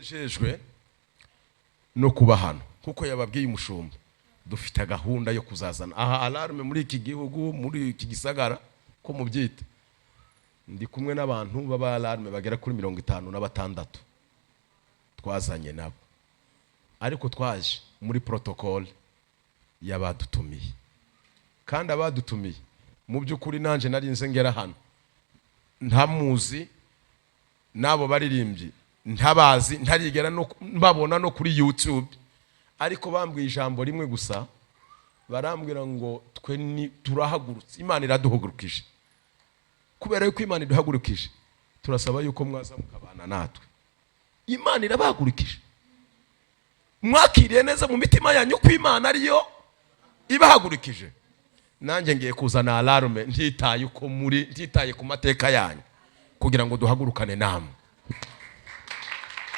tunejejwe no kuba hano kuko yababwiye umushumba dufite gahunda yo kuzazana aha alarme muri iki gihugu muri iki gisagara ko mubyita ndi kumwe n'abantu baba alarme bagera kuri 56 twazanye nabo ariko twaje muri protocol yabadutumiye kandi abadutumiye mu byukuri nanje nari nze ngera hano ntamuzi nabo baririmbyi ntabazi ntarigera no babona no kuri YouTube ariko bambwiye ijambo rimwe gusa barambwira ngo twe ni turahagurutse Imana iraduhugurukije kubera yuko Imana iduhagurukije turasaba yuko mwaza mukabana natwe Imana irabahagurukije mwakiriye neza mu mitima yanyu ko Imana ariyo ibahagurukije nanjye ngiye kuzana alarme ntitaye uko muri ntitaye ku mateka yanyu kugira ngo duhagurukane namwe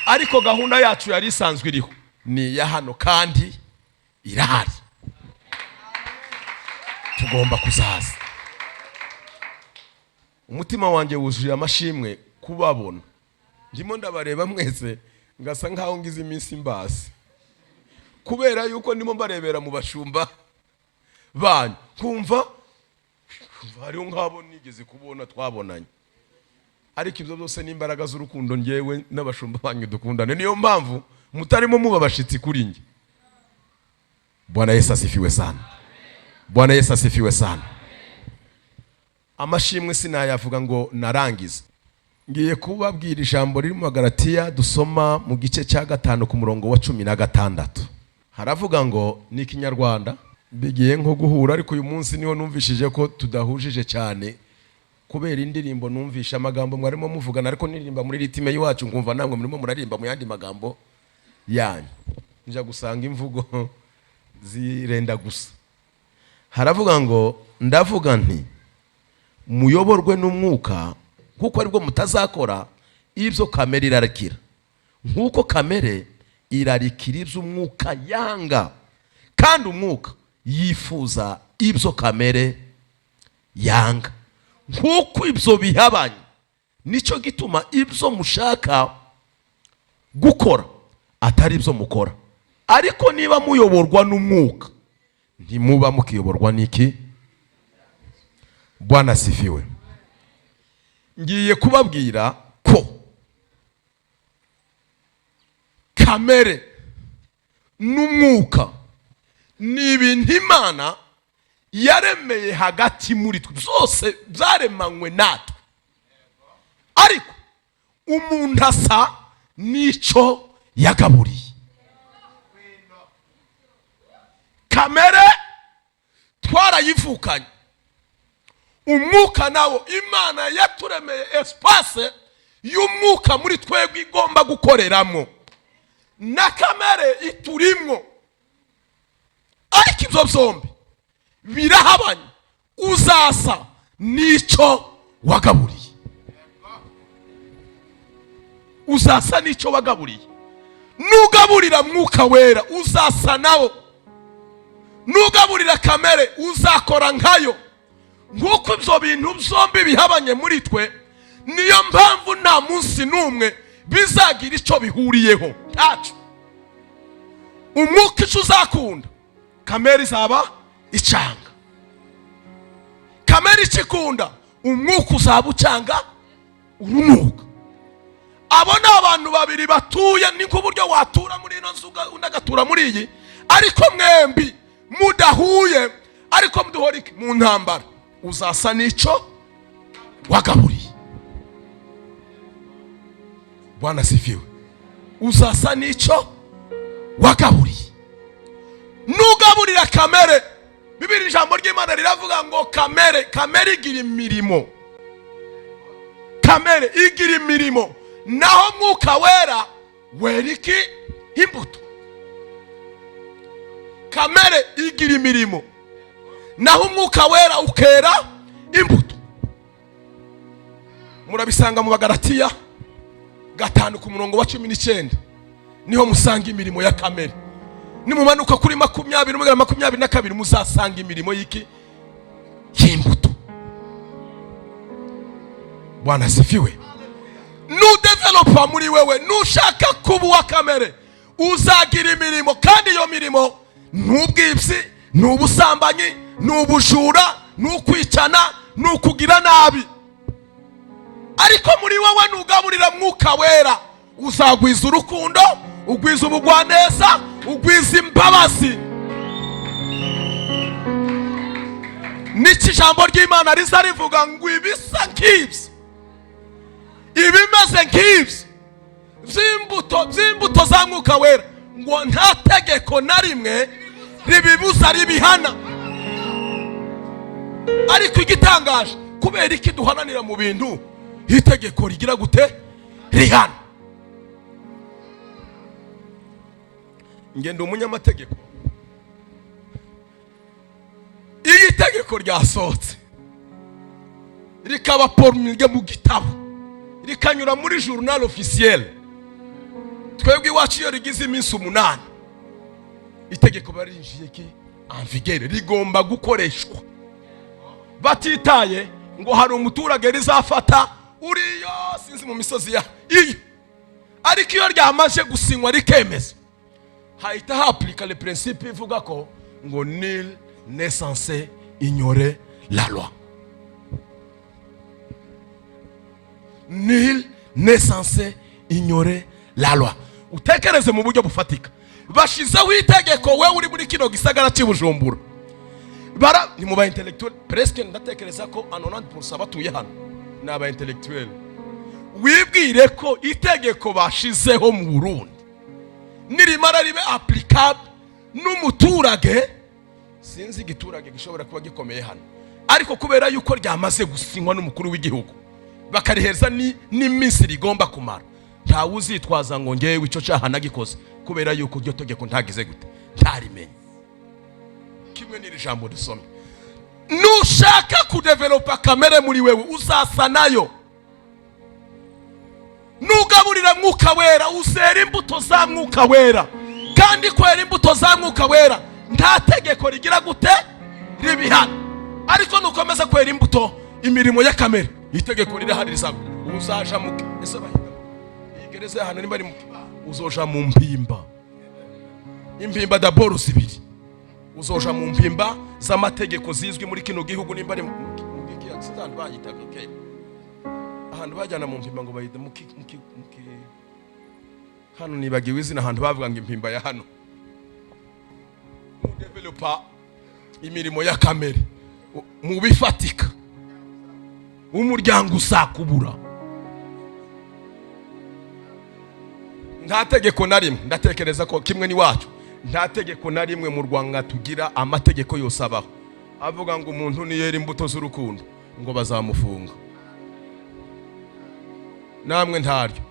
ariko gahunda yacu yari isanzwe iriho ni ya hano kandi irahari tugomba kuzaza umutima wanjye wuzuye amashimwe kubabona ndimo ndabareba mwese ngasa nkaho ngize iminsi mbasi kubera yuko ndimo mbarebera mu bashumba banyu kumva hariho nkabo nigeze kubona twabonanye ariko ibyo byose ni imbaraga z'urukundo ngewe n'abashumba banyu dukundane niyo mpamvu mutarimo muba bashitsi kuri nge Bwana Yesu asifiwe sana Bwana Yesu asifiwe sana amashimwe sinayavuga ngo narangiza ngiye kubabwira ijambo riri mu Galatiya dusoma mu gice cya 5 ku murongo wa 16 haravuga ngo ni Kinyarwanda bigiye nko guhura ariko uyu munsi niho numvishije ko tudahujije cyane kubera indirimbo numvisha amagambo mwarimo muvugana ariko nirimba muri ritime yiwacu ngumva namwe murimo murarimba mu yandi magambo yanyu nja gusanga imvugo zirenda gusa haravuga ngo ndavuga nti muyoborwe n'umwuka kuko aribwo mutazakora ibyo kamere irarikira nkuko kamere irarikira ibyo umwuka yanga kandi umwuka yifuza ibyo kamere yanga nkuko ibyo bihabanye nico gituma ibyo mushaka gukora atari ibyo mukora ariko niba muyoborwa n'umwuka ntimuba mukiyoborwa n'iki Bwana sifiwe ngiye kubabwira ko kamere n'umwuka ni ibintu Imana yaremeye hagati muri twe byose byaremanywe natwe ariko umuntu asa nico yagaburiye kamere twarayivukanye umwuka nawo Imana yaturemeye espace y'umwuka muri twebwe igomba gukoreramo na kamere iturimwo ariko ibyo byombi birahabanye uzasa nico wagaburiye uzasa nico wagaburiye nugaburira mwuka wera uzasa nawo nugaburira kamere uzakora nkayo nkuko ibyo bintu byombi bihabanye muri twe niyo mpamvu nta munsi n'umwe bizagira icyo bihuriyeho ntacu umwuka icyo uzakunda kamere izaba icanga kamere ikikunda umwuka uzaba ucanga urunuka abo ni abantu babiri batuye ni nk'uburyo watura muri ino nzu unagatura muri iyi ariko mwembi mudahuye ariko muduhora mu ntambara uzasa nico wagaburiye Bwana sifiwe uzasa nico wagaburiye nugaburira kamere Bibiri ijambo ry'Imana riravuga ngo kamere igira imirimo kamere igira imirimo naho mwuka wera weriki imbuto kamere igira imirimo naho umwuka wera ukera imbuto murabisanga mu Galatiya 5 ku murongo wa 19 niho musanga imirimo ya kamere nimumanuka kuri 20 muzasanga imirimo y'iki y'imbuto Bwana sifiwe nudevelopa muri wewe, nushaka kuba uwa kamere, uzagira imirimo, kandi iyo mirimo n'ubwibsi, n'ubusambanyi, n'ubujura, n'ukwicana, n'ukugira nabi. Ariko muri wowe nugaburira mwuka wera, uzagwiza urukundo, ugwiza ubugwaneza, ugwiza imbabazi. Niki jambo ry'Imana riza rivuga ngo ibisa nk'ibyo, ibimeze nk'ibyo by'imbuto za mwuka wera, ngo nta tegeko na rimwe ribibuza ribihana. Ariko igitangaje, kubera iki duhananira mu bintu itegeko rigira gute rihana? Ngende umunyamategeko, iyi tegeko ryasohotse rikaba poromige mu gitabo, rikanyura muri journal officiel, twebwe iwacu iyo rigize iminsi 8, itegeko barinjiye ki en vigueur, rigomba gukoreshwa. Batitaye ngo hari umuturage rizafata uriyo sinzi mu misozi ya iyo, ariko iyo ryamaje gusinywa rikemeza, hahita haplika le principe ivuga ko ngo nul n'est censé ignorer la loi. Nul n'est censé ignorer la loi. Utekereze mu buryo bufatika, bashizeho itegeko wewe uri muri kino gisagara cy'Ibujumbura, bara ni mu ba intellectuel, presque ndatekereza ko 90% batuye hano ni aba intellectuel. Wibwire ko itegeko bashizeho mu Burundi nirimara ribe applicable n'umuturage, sinzi igiturage gishobora kuba gikomeye hano, ariko kubera yuko ryamaze gusinywa n'umukuru w'igihugu, bakarihereza n'iminsi rigomba kumara, nta uzitwaza ngo ngewe ico cyaha nagikoze kubera yuko iryo tegeko ntagize gute ntarimenye. Kimwe n'iri jambo dusome, nushaka kudevelopa kamere muri wewe, uzasa nayo. Nugaburira mwuka wera, uzera imbuto za mwuka wera, kandi kwera imbuto za mwuka wera nta tegeko rigira gute ribihana. Ariko nukomeza kwera imbuto imirimo ya kamere, itegeko rirahari risaba uzaja muke. Ese bahiga igereze hano nimba ari muke, uzoja mu mpimba. Impimba d'abord zibiri, uzoja mu mpimba z'amategeko zizwi muri kino gihugu, nimba ari mukiki accident bayitaga okay, ahantu bajyana mu mpimba ngo bayita muki hano nibagiwe izina, ahantu bavuga ngo impimba ya hano. Developa imirimo ya kamere mu bifatika, umuryango usakubura. Nta tegeko na rimwe, ndatekereza ko kimwe ni wacu, nta tegeko na rimwe mu Rwanda tugira amategeko yose abaho avuga ngo umuntu niyera imbuto z'urukundo ngo bazamufunga. Namwe ntaryo.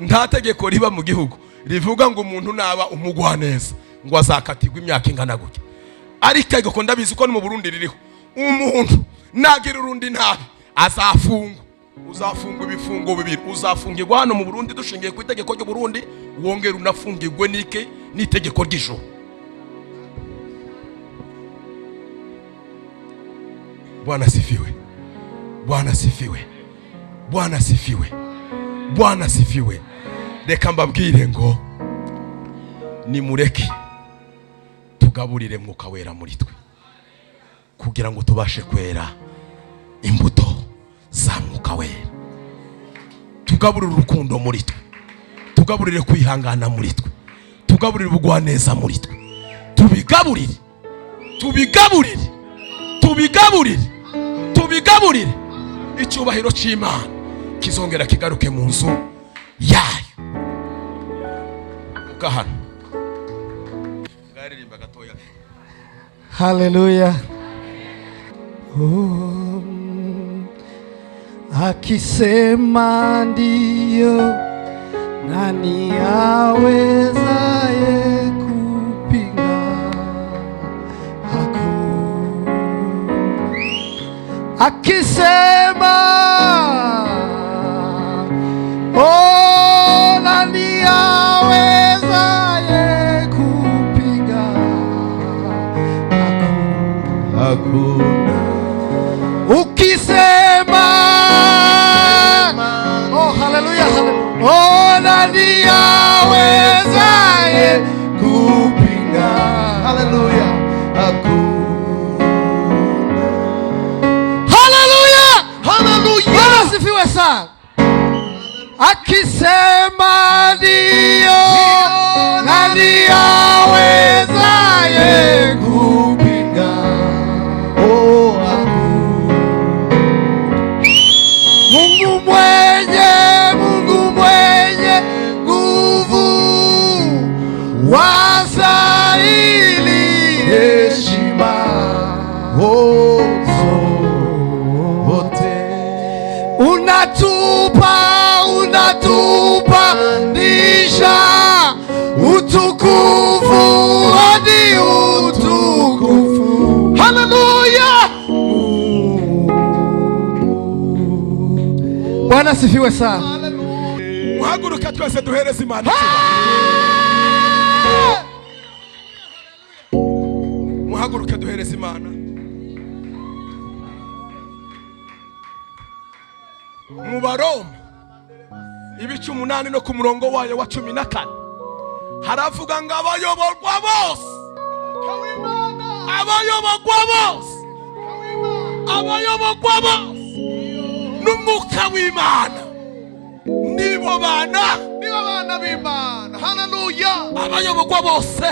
Nta tegeko riba mu gihugu rivuga ngo umuntu naba umugwaneza ngo azakatirwa imyaka ingana gutya. Ariko tegeko ndabizi ko no mu Burundi ririho, umuntu nagira urundi nabi azafungwa. Uzafungwa ibifungo bibiri, uzafungirwa hano mu Burundi dushingiye ku itegeko ryo Burundi, wongera unafungirwe nike n'itegeko ry'ijuru. Bwana sifiwe, Bwana sifiwe, Bwana sifiwe, Bwana sifiwe. Reka mbabwire ngo nimureke tugaburire mwuka wera muri twe, kugira ngo tubashe kwera imbuto za mwuka wera. Tugaburire urukundo muri twe, tugaburire kwihangana muri twe, tugaburire ubugwaneza muri twe. Tubigaburire, tubigaburire, tubigaburire, tubigaburire. Icyubahiro cy'Imana kizongera kigaruke mu nzu yayo. Ukahana ngaririmba gatoya. Hallelujah. Akisema ndiyo, nani awezaye kupinga? Hakuna. Akisema oh, nani awezaye kupinga? Hakuna. Ukisema oh, hallelujah, hallelujah. akisema ndio, nani awezaye kupinga? Oh, Mungu mwenye nguvu, wastahili heshima zote. Unatupandisha utukufu hadi utukufu. Haleluya! Bwana sifiwe sana. Muhaguruka twese duhereze Imana. Muhaguruka duhereze Imana. Mu Baroma ibice 8 no ku murongo wayo wa 14 haravuga ngo abayoborwa bose n'umwuka w'Imana nibo bana b'Imana. Haleluya! Abayoborwa bose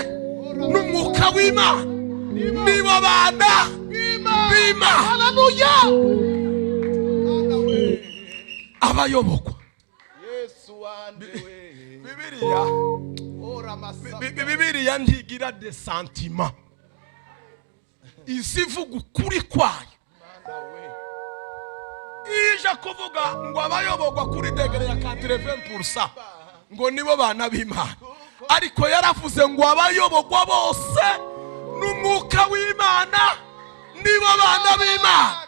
n'umwuka w'Imana nibo bana b'Imana. Haleluya! Abayoborwa Bibiliya ntigira de sentiment, izivuga ukuri kwayo. Ije kuvuga ngo abayoborwa kuri degere ya 80% ngo nibo bana b'Imana, ariko yaravuze ngo abayoborwa bose n'umwuka w'Imana nibo bana b'Imana.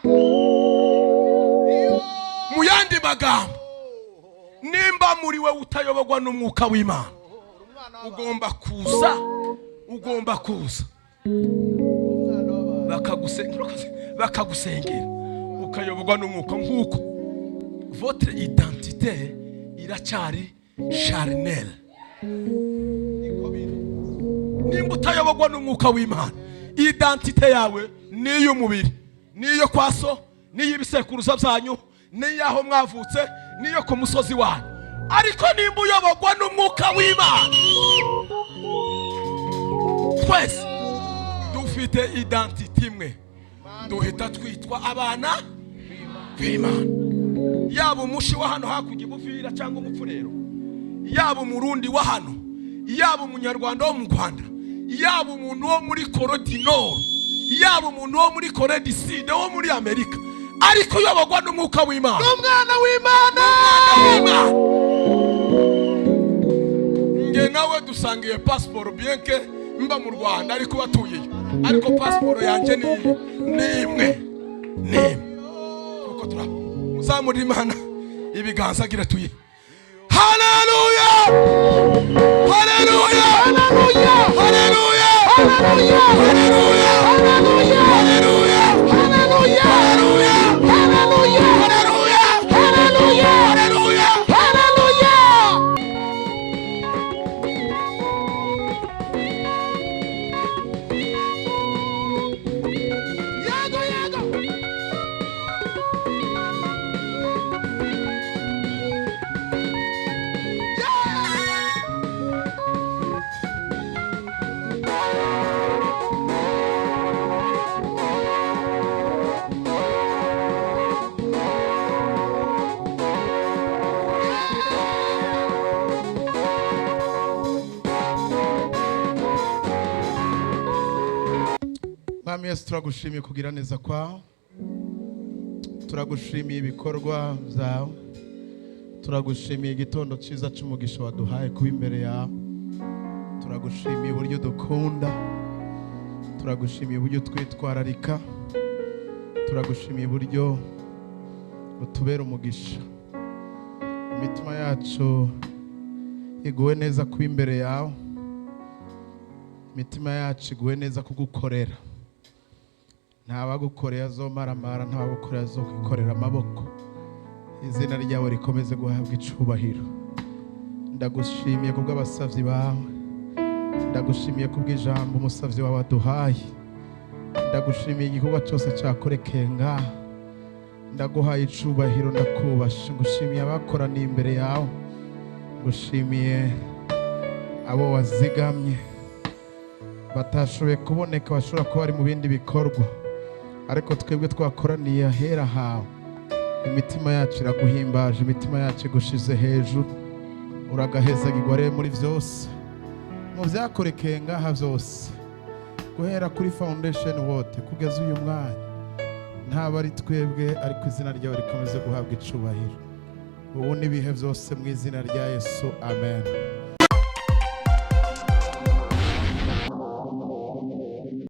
Mu yandi magambo, nimba muri we utayoborwa n'umwuka w'Imana, ugomba kuza bakagusengera ukayoborwa n'umwuka, nk'uko votre identité iracyari charnel. Nimba utayoborwa n'umwuka w'Imana, identité yawe niyo mubiri, niyo kwaso, niyo ibisekuruza byanyu, niyaho mwavutse, niyo ku musozi wanyu. Ariko nimba uyoborwa n'umwuka w'Imana, twese dufite identity imwe, duhita twitwa abana b'Imana. Yaba umushi wa hano hakurya buvira cyangwa umupfurero, yaba umurundi wa hano, yaba umunyarwanda wo mu Rwanda, yaba umuntu wo muri Corée du Nord, yaba umuntu wo muri Corée du Sud, wo muri Amerika, ariko uyoborwa n'umwuka w'Imana, n'umwana w'Imana. Nge nawe dusangiye passport, bien que mba mu Rwanda ariko batuye, ariko passport yanjye ni imwe. Kuko tuzamura Imana ibiganza agira tuye. Haleluya! Haleluya! Haleluya! Haleluya! Haleluya! Haleluya! Haleluya! Haleluya! Haleluya! Haleluya! Haleluya! Haleluya! Mwami Yesu, turagushimiye kugira neza kwawe, turagushimiye ibikorwa byawe, turagushimiye igitondo cyiza cy'umugisha waduhaye kuba imbere yawe, turagushimiye uburyo dukunda, turagushimiye uburyo twitwararika, turagushimiye uburyo utubera umugisha. Imitima yacu iguwe neza kuba imbere yawe, imitima yacu iguwe neza kugukorera. Ntabagukorera azomaramara, ntabagukorera azokwikorera amaboko. Izina ryawe rikomeze guhabwa icubahiro. Ndagushimiye kubw'abasavyi bawe, ndagushimiye kubw'ijambo umusavyi wawe aduhaye, ndagushimiye igikorwa cyose cyakorekeye ngaha, ndaguhaye icubahiro ndakubasha ngushimiye abakoraniye imbere yawe ngushimiye abo wazigamye batashoboye kuboneka bashobora kuba bari mu bindi bikorwa ariko twebwe twakoraniye ahera hawe imitima yacu iraguhimbaje imitima yacu igushize hejuru uragahezagirwa rero muri byose mu byakorekeye ngaha byose guhera kuri foundation wote kugeza uyu mwanya ntaba ari twebwe ariko izina ryawe rikomeze guhabwa icubahiro ubu n'ibihe byose mu izina rya Yesu amen.